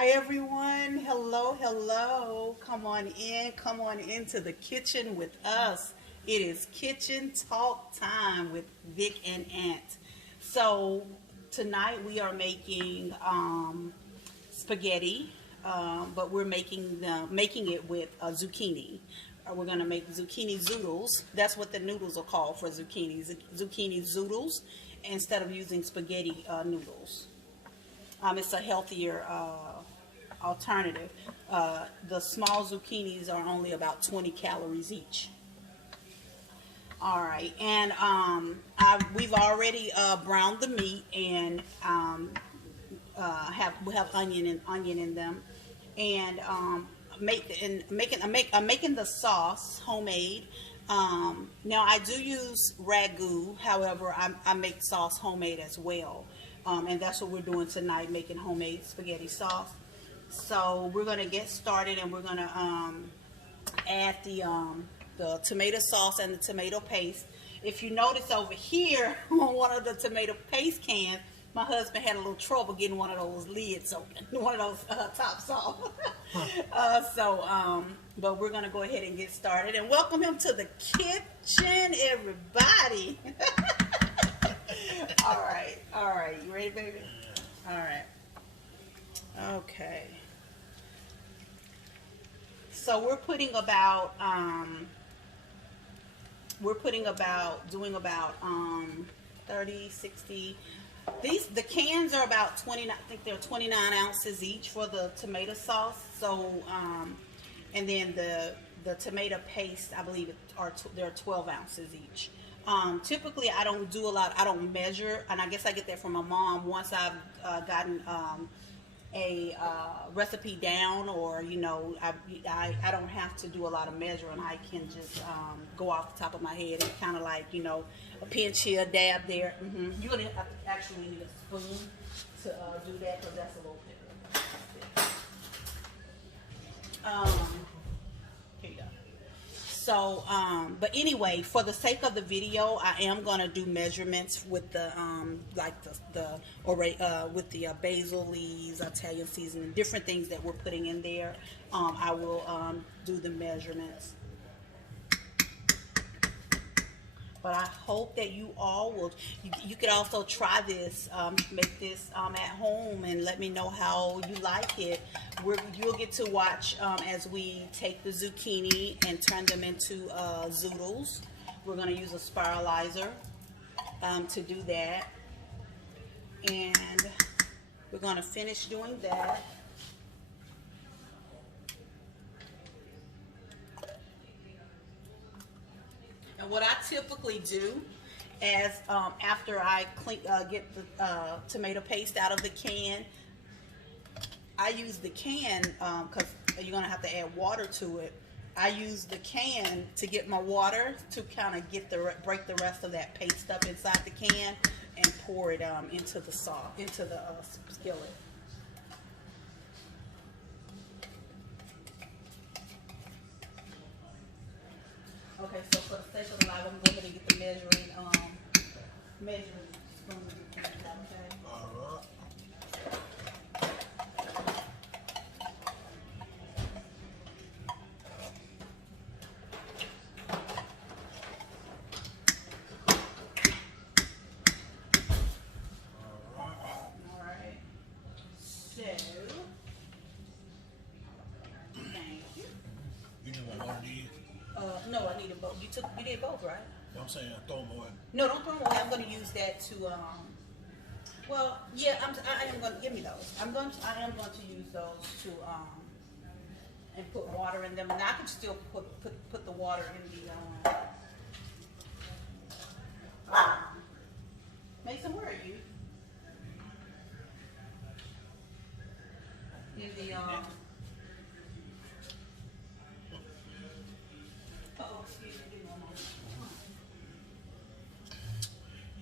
Hi everyone. Hello, hello. Come on in. Come on into the kitchen with us. It is kitchen talk time with Vic and Ant. So tonight we are making spaghetti, but we're making it with zucchini. We're gonna make zucchini zoodles. That's what the noodles are called for zucchini. Zucchini zoodles instead of using spaghetti noodles. It's a healthier alternative. The small zucchinis are only about 20 calories each. All right, and we've already browned the meat and we have onion in them, and I'm making the sauce homemade. Now I do use ragu, however, I make sauce homemade as well. And that's what we're doing tonight, making homemade spaghetti sauce. So we're gonna get started, and we're gonna add the tomato sauce and the tomato paste. If you notice over here on one of the tomato paste cans, my husband had a little trouble getting one of those lids open, one of those tops off. But we're gonna go ahead and get started, and welcome him to the kitchen, everybody. All right, you ready, baby? All right, okay. So we're putting about doing about 30, 60. The cans are about 29. I think they're 29 ounces each for the tomato sauce. So and then the tomato paste, I believe they're 12 ounces each. Typically I don't do a lot. I don't measure, and I guess I get that from my mom. Once I've gotten a recipe down, or I don't have to do a lot of measuring. I can just go off the top of my head and kind of like a pinch here, dab there. You're gonna have to actually need a spoon to do that, because that's a little bit. Here you go. So, but anyway, for the sake of the video, I am gonna do measurements with the with the basil leaves, Italian seasoning, different things that we're putting in there. I will do the measurements. But I hope that you all will. You could also try this, make this at home, and let me know how you like it. You'll get to watch as we take the zucchini and turn them into zoodles. We're going to use a spiralizer to do that, and we're going to finish doing that. And what I typically do is after I get the tomato paste out of the can, I use the can because you're going to have to add water to it. I use the can to get my water to kind of break the rest of that paste up inside the can and pour it into the sauce, into the skillet. Okay, so for the sake of the live, I'm going to go ahead and get the measuring spoon. Okay. All right. All right. So, thank you. You know what I need? No, I needed both. You did both, right? I'm saying throw them away. No, don't throw them away. I'm going to use that to well, yeah, I am going to give me those. I am going to use those to and put water in them, and I can still put the water in the Mason, where are you? In the excuse me, give me one moment.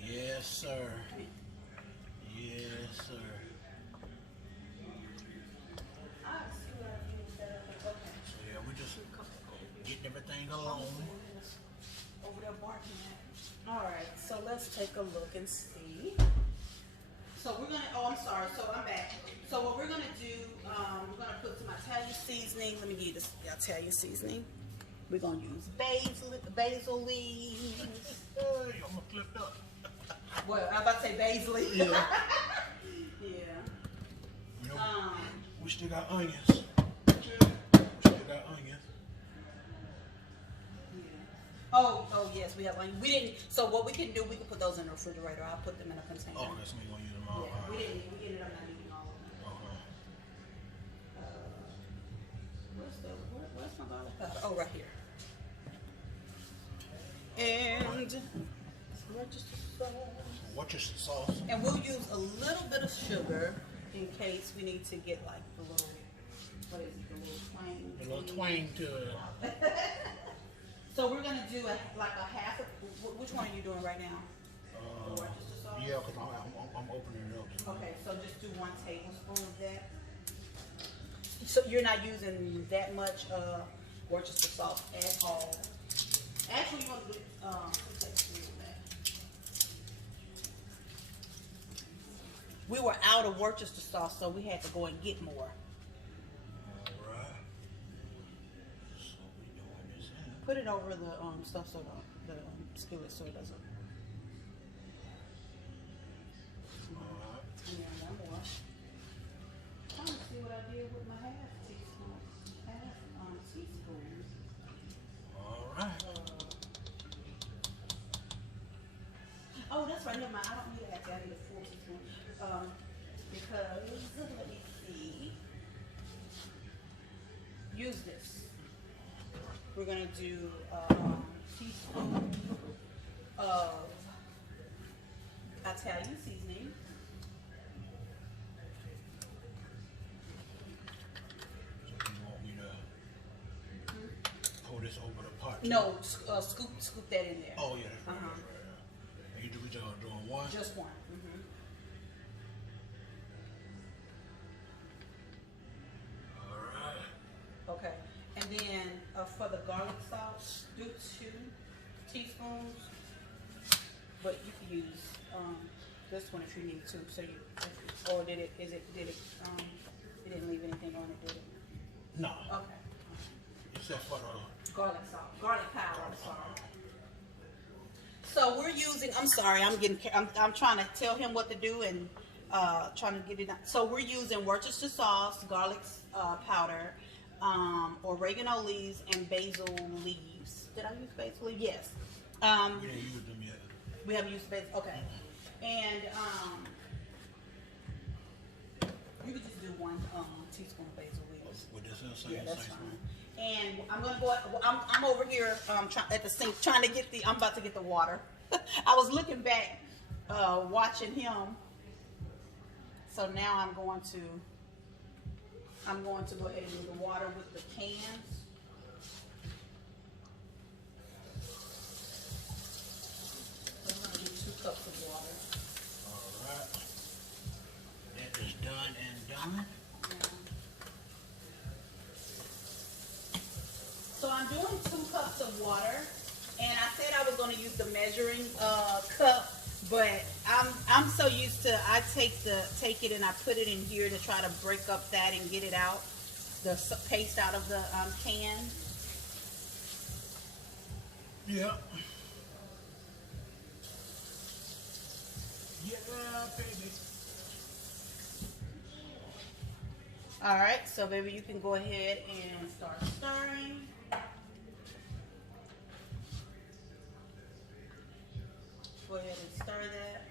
Yes, sir. Yes, sir. So yeah, we just getting everything along. Over there barking at. All right, so let's take a look and see. So we're gonna. Oh, I'm sorry. So I'm back. So what we're gonna do, we're gonna put some Italian seasoning. Let me give you this Italian seasoning. We're gonna use basil leaves. Hey, I'm gonna flip up. Well, I'm about to say basil leaves. Yeah. Yeah. You know, Um, we still got onions. We still got onions. oh yes, we have onions. We didn't. So what we can do, we can put those in the refrigerator. I'll put them in a container. Oh, okay, so we gonna use them all. Yeah, we ended up not using all of them. Okay. Where's my garlic powder? Oh, right here. And Worcester sauce. And we'll use a little bit of sugar in case we need to get like the little, what is it, the little twang. A little twang to it. So we're gonna do like a half. Which one are you doing right now? The Worcester sauce? Yeah, because I'm opening it up. Okay, so just do 1 tablespoon of that. So you're not using that much Worcester sauce at all. Actually, you want to do 2 tablespoons of that. We were out of Worcester sauce, so we had to go and get more. Alright. So we doing this in. Put it over the stuff so the skillet so it doesn't. Alright. And then 1 more. Trying to see what I did with my half teaspoon. Alright. Oh, that's right. Never mind. I don't need a half. I need a 4 teaspoon. Because let me see. Use this. We're gonna do a teaspoon of Italian seasoning. So you want me to pour this over the pot? too? No, scoop that in there. Oh yeah, that's right. Uh-huh. That's right. And you do we just doing one? Just one. Mm-hmm. Alright. Okay. And then for the garlic sauce, do 2 teaspoons. But you can use this one if you need to. So you, or did it? It didn't leave anything on it, did it? No. Okay. Except for the Garlic sauce, garlic powder. I'm sorry. So we're using. I'm sorry. I'm trying to tell him what to do and trying to get it out. So we're using Worcester sauce, garlic powder, oregano leaves, and basil leaves. Did I use basil leaves? Yes. we didn't use them yet. We haven't used basil. Okay. And you could just do 1 teaspoon of basil leaves. With this in Yeah, that's same fine. spoon? And I'm gonna go. I'm over here at the sink trying to get the. I'm about to get the water. I was looking back, watching him. So now I'm going to go ahead and do the water with the cans. So I'm gonna do 2 cups of water. Alright. That is done and done. So I'm doing 2 cups of water, and I said I was going to use the measuring cup, but I'm so used to I take it and I put it in here to try to break up that and get it out, the paste out of the can. Yeah. Yeah, baby. All right, so baby, you can go ahead and start stirring. Go ahead and stir that.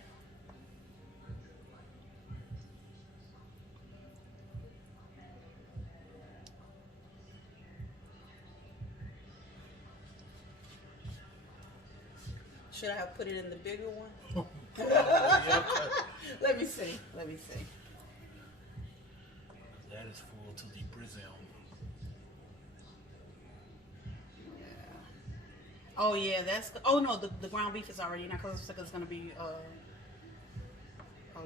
Should I have put it in the bigger one? Yeah. Let me see. Let me see. That is full to the brism. Yeah. Oh yeah, that's. Oh no, the ground beef is already in there because it's gonna be a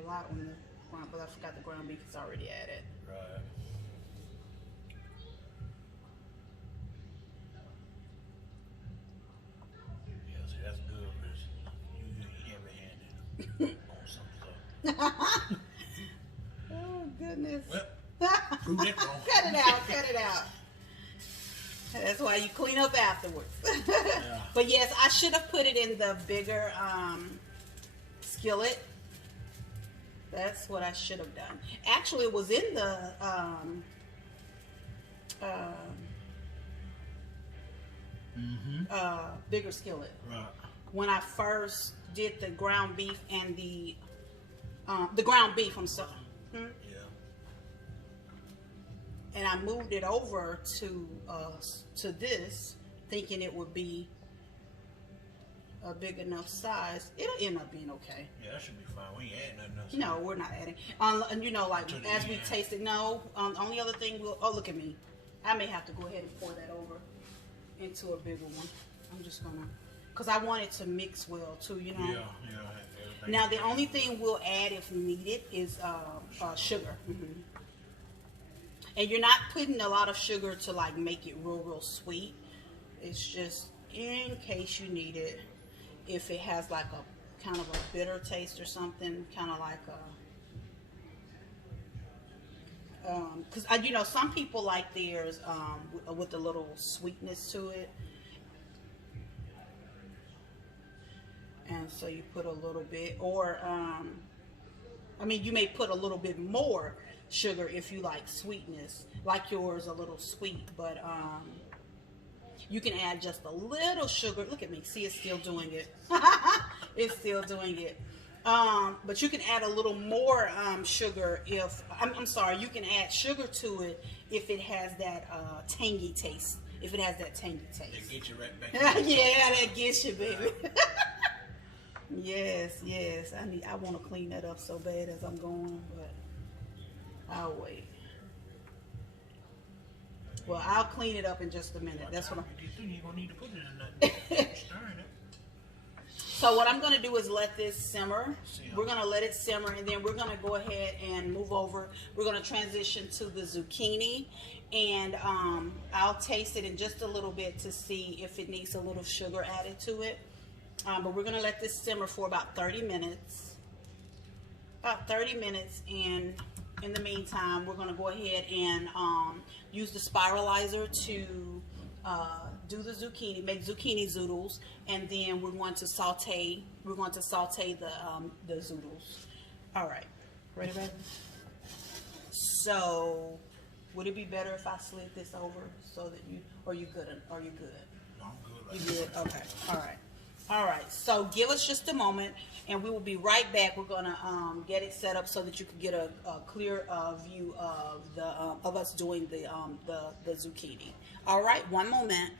lot on the ground, but I forgot the ground beef is already added. Right. Yeah, see, that's good, Chris. You heavy-handed on some stuff. Oh goodness. Prove that wrong. Cut it out, cut it out. That's why you clean up afterwards. Yeah. But yes, I should have put it in the bigger skillet. That's what I should have done. Actually, it was in the bigger skillet. Right. When I first did the ground beef and the ground beef, I'm sorry. Yeah. And I moved it over to this, thinking it would be a big enough size. It'll end up being okay. Yeah, that should be fine. We ain't adding nothing else. No, we're not adding. And you know, like as we taste it, no. Only other thing we'll. Oh, look at me. I may have to go ahead and pour that over into a bigger one. I'm just gonna, cause I want it to mix well too. You know. Yeah, yeah. Now the only thing we'll add if needed is sugar. And you're not putting a lot of sugar to like make it real sweet. It's just in case you need it. If it has like a kind of a bitter taste or something, kind of like a, because you know some people like theirs with a little sweetness to it. And so you put a little bit, or I mean, you may put a little bit more sugar if you like sweetness, like yours a little sweet, but you can add just a little sugar. Look at me, see, it's still doing it. It's still doing it. But you can add a little more sugar if, I'm sorry, you can add sugar to it if it has that tangy taste. If it has that tangy taste. It gets you right back. Yeah, that gets you, baby. Yes, yes. I want to clean that up so bad as I'm going, but I'll wait. Well, I'll clean it up in just a minute. That's what I'm. You ain't gonna need to put it in nothing. Stirring it. So what I'm going to do is let this simmer. We're going to let it simmer, and then we're going to go ahead and move over. We're going to transition to the zucchini, and I'll taste it in just a little bit to see if it needs a little sugar added to it. But we're going to let this simmer for about 30 minutes. About 30 minutes, and in the meantime, we're going to go ahead and use the spiralizer to do the zucchini, make zucchini zoodles, and then we're going to saute. We're going to saute the zoodles. All right, ready, baby? So, would it be better if I slid this over so that you, or you good? Are you good? No, I'm good. You good? Okay. All right. All right. So give us just a moment, and we will be right back. We're gonna get it set up so that you can get a clear view of the of us doing the zucchini. All right. One moment.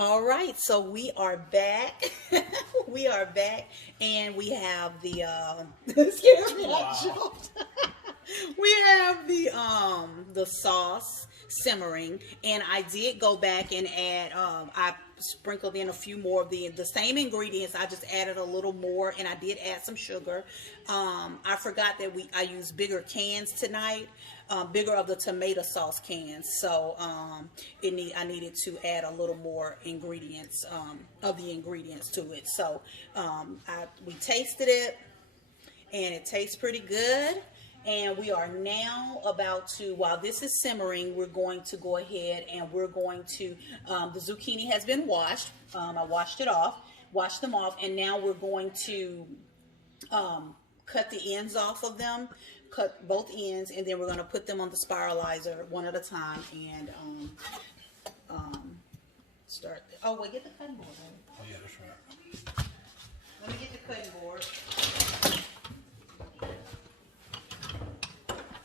All right, so we are back. We are back, and we have the excuse me, I jumped. We have the sauce simmering, and I did go back and add I sprinkled in a few more of the same ingredients. I just added a little more, and I did add some sugar. I forgot that I used bigger cans tonight, bigger of the tomato sauce cans, so I needed to add a little more ingredients of the ingredients to it. So we tasted it, and it tastes pretty good. And we are now about to, while this is simmering, we're going to go ahead and we're going to, the zucchini has been washed. I washed them off, and now we're going to cut the ends off of them, cut both ends, and then we're going to put them on the spiralizer one at a time and start. Oh, wait, get the cutting board, baby. Oh, yeah, that's right. Let me get the cutting board.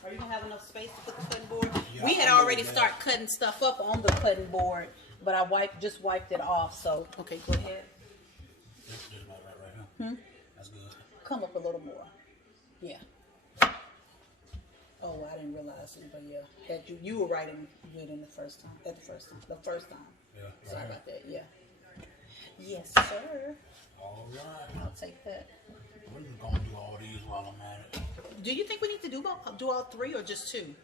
Are you going to have enough space to put the cutting board? Yeah, We had already started cutting stuff up on the cutting board, but I just wiped it off. So, okay, go ahead. That's about right here. That's good. Come up a little more. Yeah. Oh, I didn't realize it, but yeah. You were right good in the first time. The first time. Yeah. Sorry Right. about that. Yeah. Yes, sir. All right. I'll take that. We're just gonna do all these while I'm at it. Do you think we need to do all three or just two?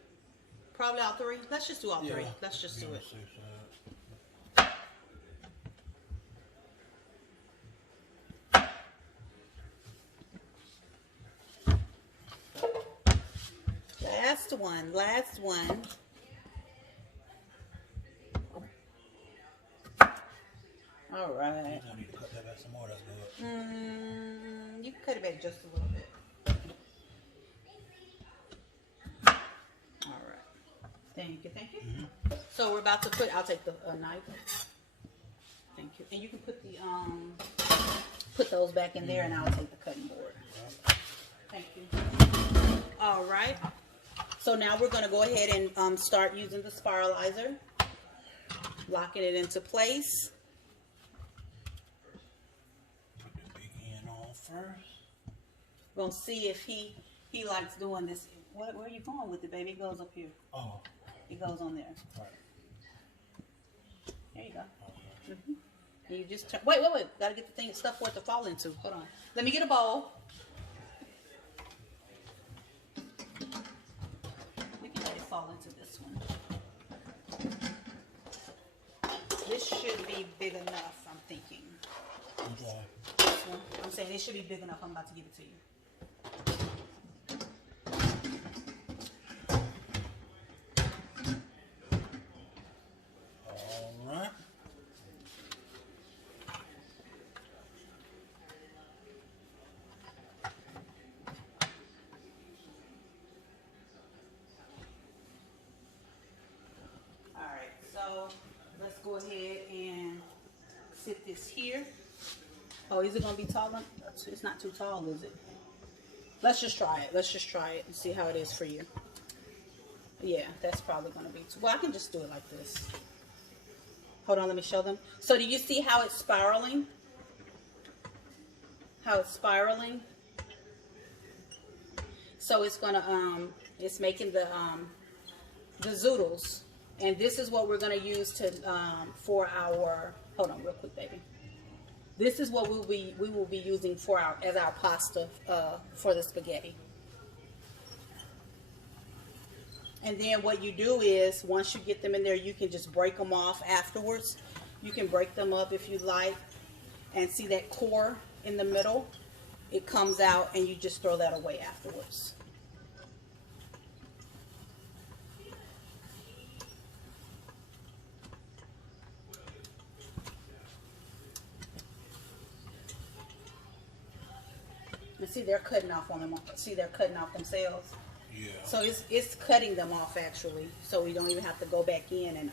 Probably all three. Let's just do all three. Let's just do it. last one. Last one. All right. I need to cut that back some more. That's good. You can cut it back just a little bit. All right. Thank you. Thank you. So we're about to put. I'll take the knife. Thank you. And you can put those back in there, and I'll take the cutting board. Thank you. All right. So now we're going to go ahead and start using the spiralizer, locking it into place. Put the big end on first. We're going to see if he likes doing this. Where are you going with it, baby? It goes up here. Oh. It goes on there. Right. There you go. And you just turn. Wait. Gotta get the stuff for it to fall into. Hold on. Let me get a bowl. We can let it fall into this one. This should be big enough, I'm thinking. Okay. This one. I'm saying it should be big enough. I'm about to give it to you. Let's go ahead and sit this here. Oh, is it going to be tall enough? It's not too tall, is it? Let's just try it. Let's just try it and see how it is for you. Yeah, that's probably going to be too. Well, I can just do it like this. Hold on, let me show them. So do you see how it's spiraling? How it's spiraling? So it's going to, it's making the zoodles. And this is what we're going to use to for our. Hold on, real quick, baby. This is what we will be using for as our pasta for the spaghetti. And then what you do is once you get them in there, you can just break them off afterwards. You can break them up if you like, and see that core in the middle. It comes out, and you just throw that away afterwards. And see, they're cutting off on them. See, they're cutting off themselves. Yeah. So it's cutting them off actually, so we don't even have to go back in and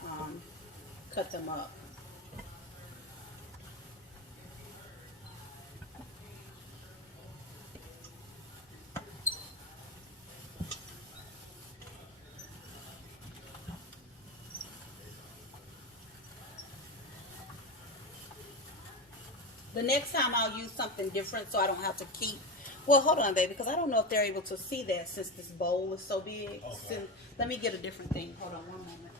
cut them up. The next time I'll use something different so I don't have to keep. Well, hold on, baby, because I don't know if they're able to see that since this bowl is so big. Okay. So, let me get a different thing. Hold on one moment.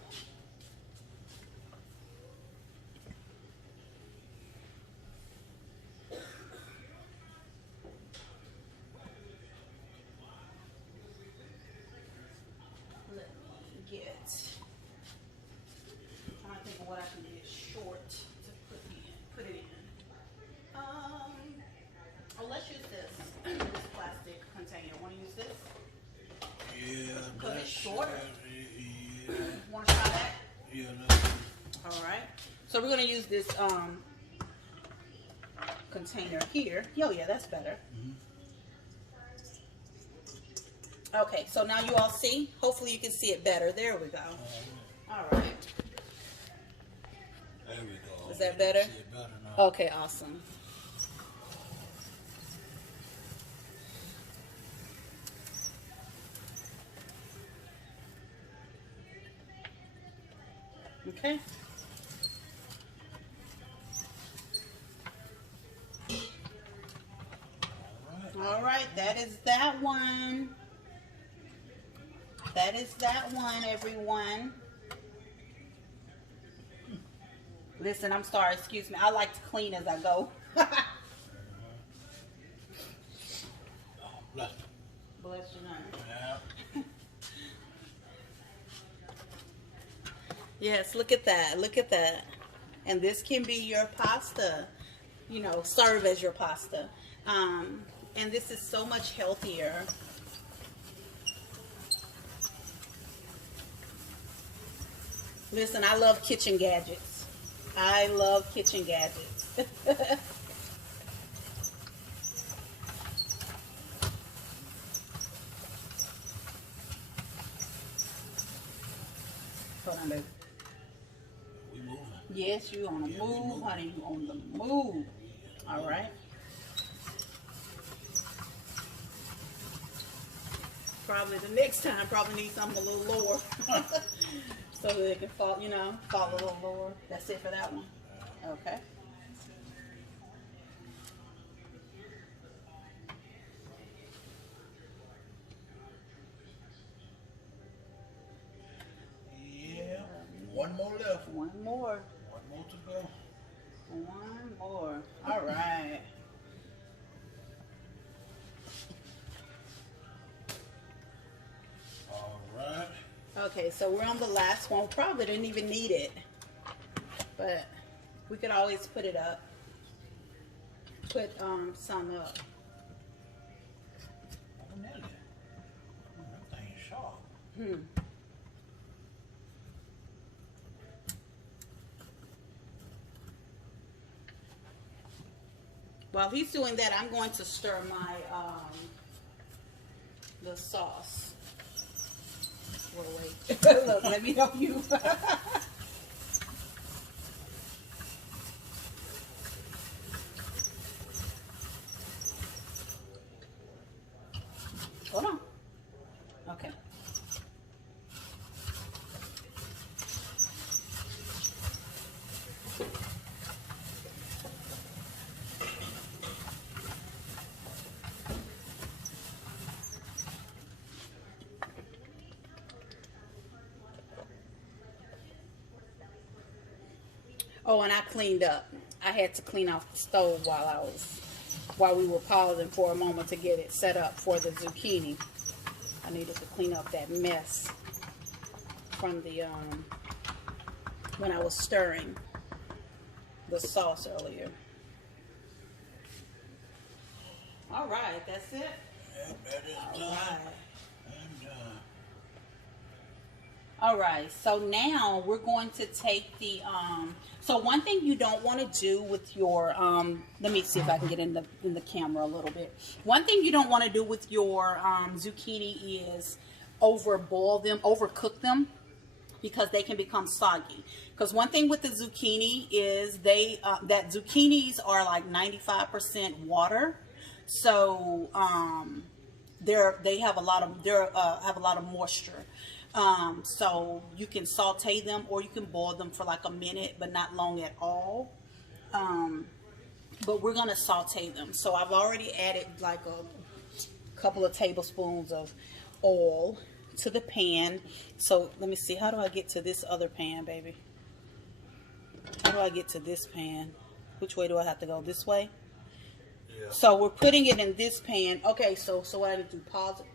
Let me get. I'm trying to think of what I can get short to put it in. Oh, let's use this plastic container. Want to use this? Yeah. Because it's shorter. Yeah. Want to try that? Yeah. That's good. All right. So we're going to use this container here. Oh, yeah, that's better. Okay, so now you all see? Hopefully you can see it better. There we go. All right. There we go. Is that better? See it better now. Okay, awesome. Okay. All right, that is that one. That is that one, everyone. Listen, I'm sorry, excuse me. I like to clean as I go. Bless Bless your name. Yeah. Yes, look at that. Look at that. And this can be your pasta. You know, serve as your pasta. And this is so much healthier. Listen, I love kitchen gadgets. I love kitchen gadgets. Hold on, baby. We moving. Yes, you on the Yeah, we move, moving. honey. You on the move. All right. Probably the next time, probably need something a little lower. So that it can fall, you know, fall a little lower. That's it for that one. Okay. Yeah. One more left. One more. One more to go. One more. All right. All right. Okay, so we're on the last one. Probably didn't even need it, but we could always put it up. Put some up. Oh, Nelly. That thing's sharp. Hmm. While he's doing that, I'm going to stir my the sauce. Wait. Look, let me help you. Hold on. Okay. Oh, and I cleaned up. I had to clean off the stove while we were pausing for a moment to get it set up for the zucchini. I needed to clean up that mess from the when I was stirring the sauce earlier. All right, that's it. Yeah, that is All done. right. And done. All right, so now we're going to take the so one thing you don't want to do with your let me see if I can get in the camera a little bit. One thing you don't want to do with your zucchini is overcook them, because they can become soggy. Because one thing with the zucchini is that zucchinis are like 95% water, so they have a lot of moisture. So you can saute them or you can boil them for like a minute, but not long at all. But we're gonna saute them. So I've already added like a couple of tablespoons of oil to the pan. So let me see, how do I get to this other pan, baby? How do I get to this pan? Which way do I have to go? This way? Yeah. So we're putting it in this pan. Okay, so what I need to do, pause it.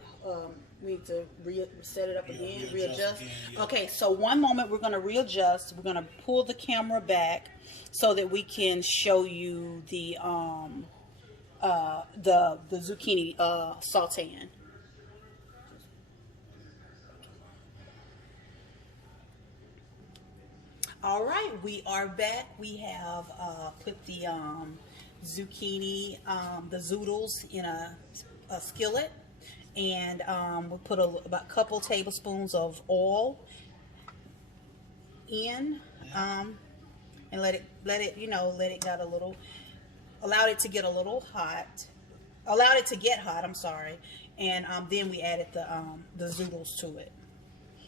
We need to set it up again, readjust. Again, yeah. Okay, so one moment, we're going to readjust. We're going to pull the camera back so that we can show you the zucchini sauteing. All right, we are back. We have put the zucchini, the zoodles in a skillet, and we put about a couple tablespoons of oil in, and let it get a little, allowed it to get a little hot, allowed it to get hot. I'm sorry, and then we added the zoodles to it.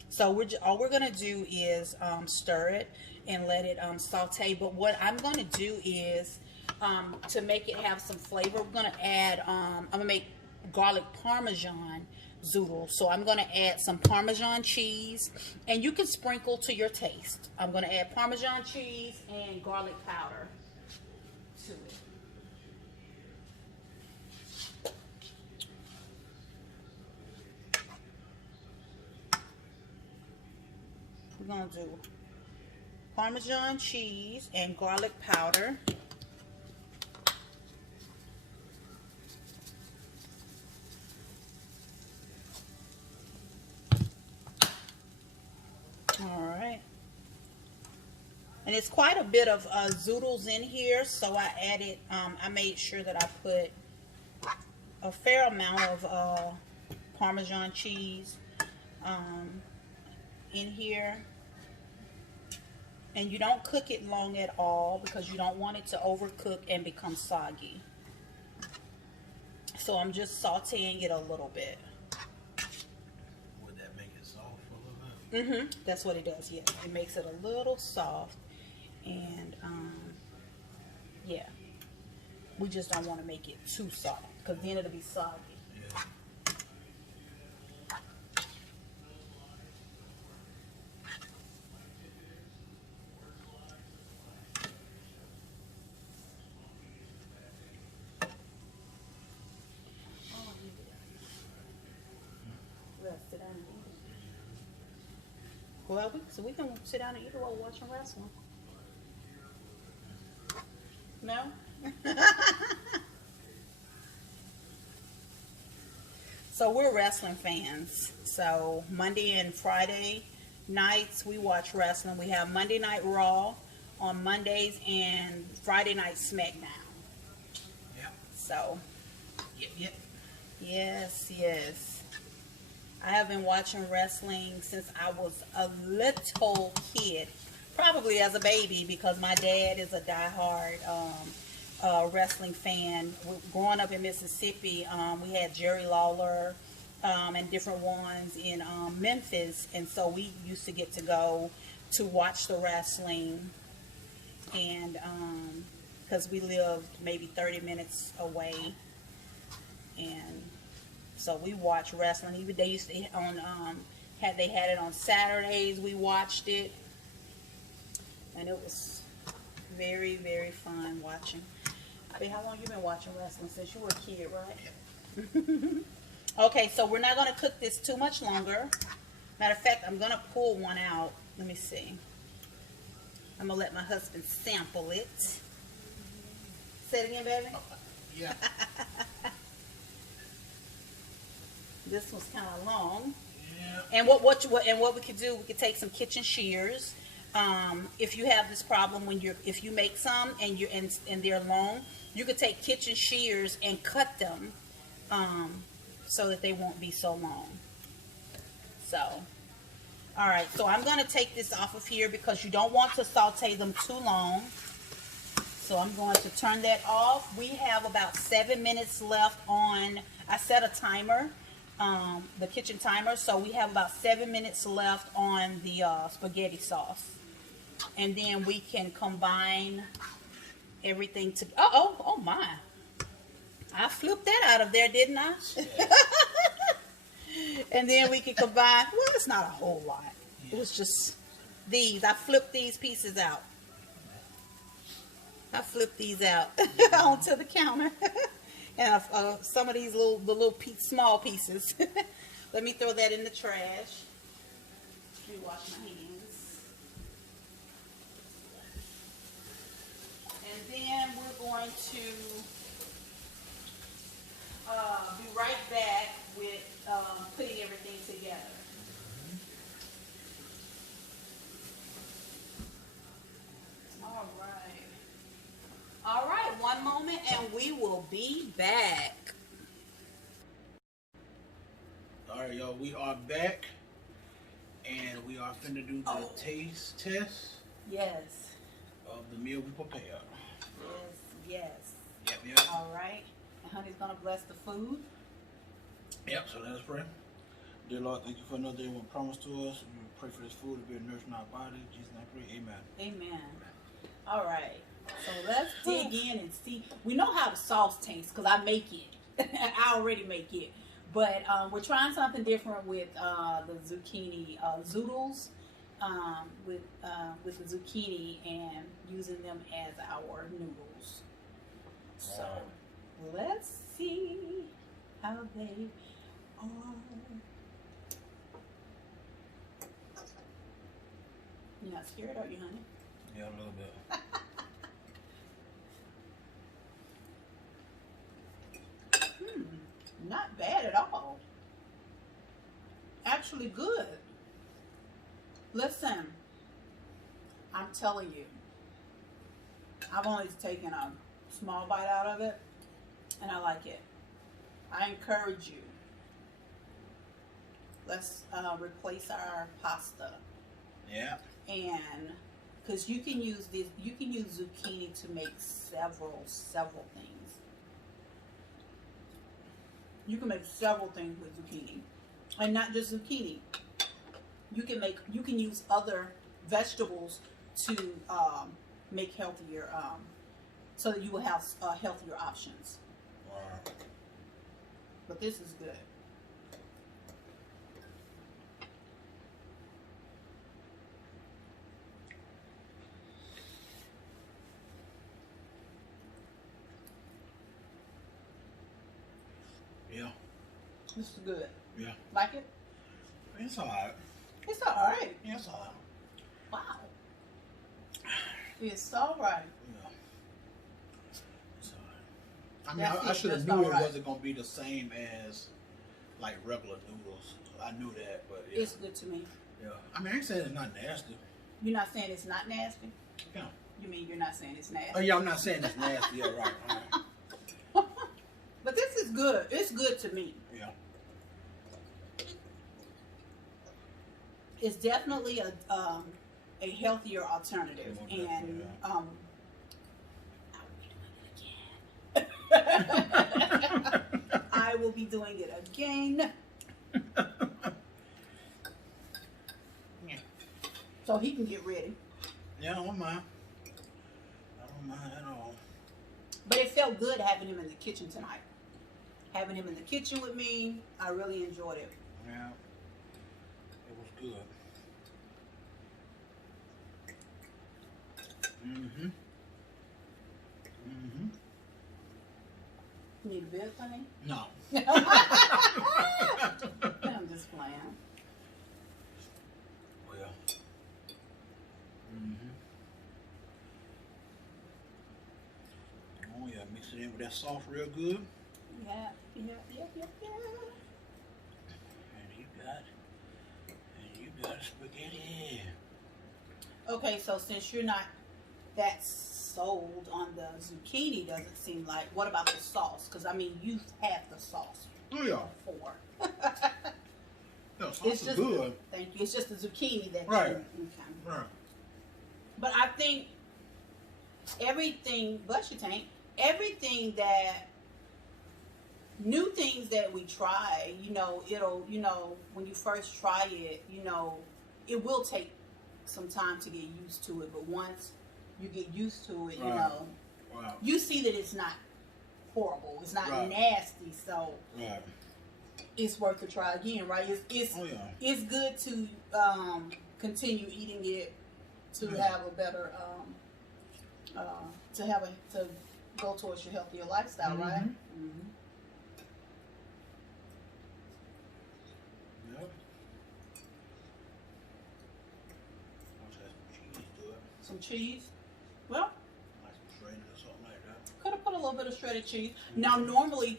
So all we're gonna do is stir it and let it saute. But what I'm gonna do is to make it have some flavor, we're gonna add. I'm gonna make garlic parmesan zoodle. So I'm gonna add some Parmesan cheese, and you can sprinkle to your taste. I'm gonna add Parmesan cheese and garlic powder to it. We're gonna do Parmesan cheese and garlic powder. All right. And it's quite a bit of zoodles in here, so I added, I made sure that I put a fair amount of Parmesan cheese in here. And you don't cook it long at all because you don't want it to overcook and become soggy. So I'm just sauteing it a little bit. Would that make it soft a little bit? That's what it does, yeah. It makes it a little soft. And yeah, we just don't want to make it too soft because then it'll be soggy. Yeah. Sit down and eat it. Well, we can sit down and eat it while we're watching wrestling. No? So we're wrestling fans. So Monday and Friday nights we watch wrestling. We have Monday Night Raw on Mondays and Friday Night SmackDown. Yeah. So, Yep. yes. I have been watching wrestling since I was a little kid, probably as a baby, because my dad is a diehard wrestling fan. Growing up in Mississippi, we had Jerry Lawler and different ones in Memphis, and so we used to get to go to watch the wrestling, and because we lived maybe 30 minutes away, and so we watched wrestling. Even they used to on they had it on Saturdays. We watched it, and it was very, very fun watching. I mean, how long you been watching wrestling? Since you were a kid, right? Okay, so we're not going to cook this too much longer. Matter of fact, I'm going to pull one out. Let me see. I'm going to let my husband sample it. Say it again, baby. Yeah. This one's kind of long. Yeah. And what we could do, we could take some kitchen shears. If you have this problem if you make some and they're long, you could take kitchen shears and cut them so that they won't be so long. So, all right. So I'm going to take this off of here because you don't want to saute them too long. So I'm going to turn that off. We have about 7 minutes left on. I set a timer. The kitchen timer, so we have about 7 minutes left on the spaghetti sauce, and then we can combine everything to oh my, I flipped that out of there, didn't I? Yeah. And then we can combine, well, it's not a whole lot, it was just these. I flipped these pieces out. I flipped these out onto the counter. And some of these small pieces. Let me throw that in the trash. Let me wash my hands. And then we're going to be right back with putting everything together. All right, one moment and we will be back. All right, y'all, we are back, and we are finna do the taste test Yes. of the meal we prepared. Yes. Yep. All right. And honey's gonna bless the food. Yep, so let us pray. Dear Lord, thank you for another day one promised to us. We pray for this food to be a nourishing our body. In Jesus' name I pray, amen. Amen. All right. So let's dig in and see. We know how the sauce tastes because I make it. I already make it. But we're trying something different with the zucchini zoodles, with the zucchini and using them as our noodles. So let's see how they are. You're not scared, are you, honey? Yeah, a little bit. Not bad at all. Actually good. Listen, I'm telling you, I've only taken a small bite out of it, and I like it. I encourage you. Let's replace our pasta. Yeah. And because you can use this, you can use zucchini to make several things. You can make several things with zucchini, and not just zucchini. You can use other vegetables to make healthier, so that you will have healthier options. Wow. But this is good. Yeah. This is good. Yeah. Like it? It's alright. It's all right. Yeah, it's alright. Wow. It's all right. Yeah. It's alright. I mean, That's I it. should have That's knew all it right. wasn't gonna be the same as like regular noodles. I knew that, but yeah. It's good to me. Yeah. I mean, I ain't saying it's not nasty. You're not saying it's not nasty? Yeah. You mean you're not saying it's nasty? Oh yeah, I'm not saying it's nasty. Yeah, right. Right. But this is good. It's good to me. Yeah. It's definitely a healthier alternative, Yeah, and yeah. I will be doing it again. Yeah. So he can get ready. Yeah, I don't mind. I don't mind at all. But it felt good having him in the kitchen tonight. Having him in the kitchen with me, I really enjoyed it. Yeah. It was good. Mm-hmm. Mm-hmm. You need a bit, honey? No. I'm just playing. Oh, yeah. Mm-hmm. Oh, yeah. Mix it in with that sauce real good. Yeah. And you got spaghetti. Okay, so since you're not that sold on the zucchini, doesn't seem like, what about the sauce? Because, I mean, you've had the sauce Oh, yeah. before. Yeah, sauce It's is just, good. thank you. It's just the zucchini that Right. okay. Right. But I think everything, bless your tank, everything that, new things that we try, it'll, when you first try it, it will take some time to get used to it. But once you get used to it, Right. Wow. you see that it's not horrible. It's not Right. nasty. So Right. it's worth a try again, right? It's Oh, yeah. it's good to continue eating it to Yeah. have a better to go towards your healthier lifestyle, right? Mhm. Mm-hmm. Yep. I'll just add some cheese to it. Some cheese. Well, Like some shredded or something like that. could have put a little bit of shredded cheese. Now, normally,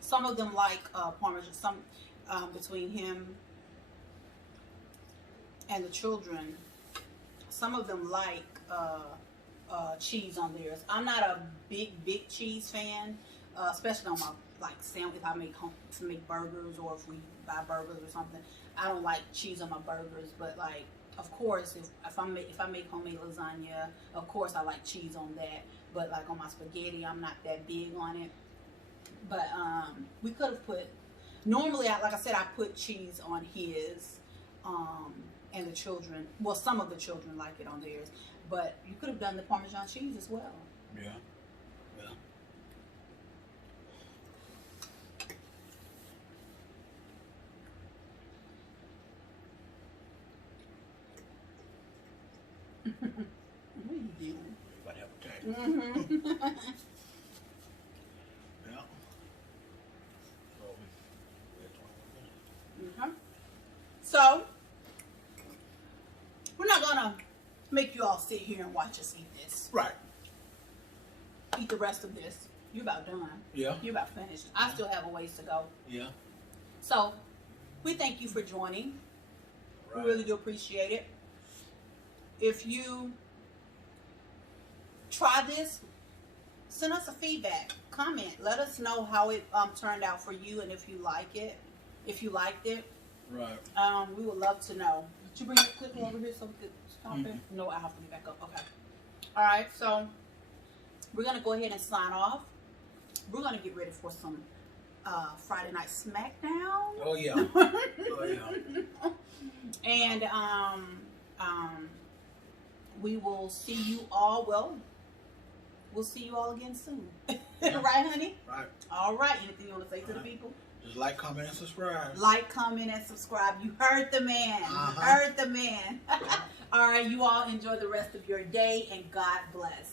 some of them like Parmesan. Some between him and the children, some of them like cheese on theirs. I'm not a big cheese fan, especially on my sandwich. If I make burgers, or if we buy burgers or something, I don't like cheese on my burgers. But of course, if I make homemade lasagna, of course I like cheese on that. But on my spaghetti, I'm not that big on it. But we could have put. Normally, like I said, I put cheese on his, and the children. Well, some of the children like it on theirs. But you could have done the Parmesan cheese as well. Yeah. Yeah. What are you doing? About to have a cake. Mm-hmm. Yeah. So we're not gonna make you all sit here and watch us eat this. Right. Eat the rest of this. You're about done. Yeah. You're about finished. I still have a ways to go. Yeah. So we thank you for joining. We really do appreciate it. If you try this, send us a feedback, comment. Let us know how it turned out for you and if you like it. If you liked it. Right. We would love to know. Did you bring it quickly over here so we could stop it? No, I have to be back up. Okay. All right, so we're going to go ahead and sign off. We're going to get ready for some Friday Night Smackdown. Oh, yeah. Oh, yeah. And we will see you all, well, we'll see you all again soon. Yeah. Right, honey? Right. All right. Anything you want to say to the people? Just like, comment, and subscribe. Like, comment, and subscribe. You heard the man. You heard the man. All right. You all enjoy the rest of your day, and God bless.